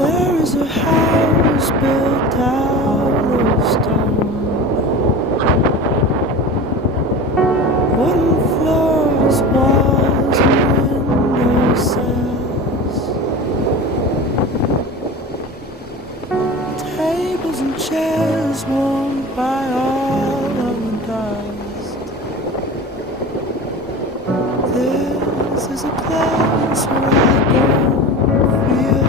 There is a house built out of stone, wooden floors, walls, and window sills, tables and chairs warmed by all of the dust. This is a place where I don't feel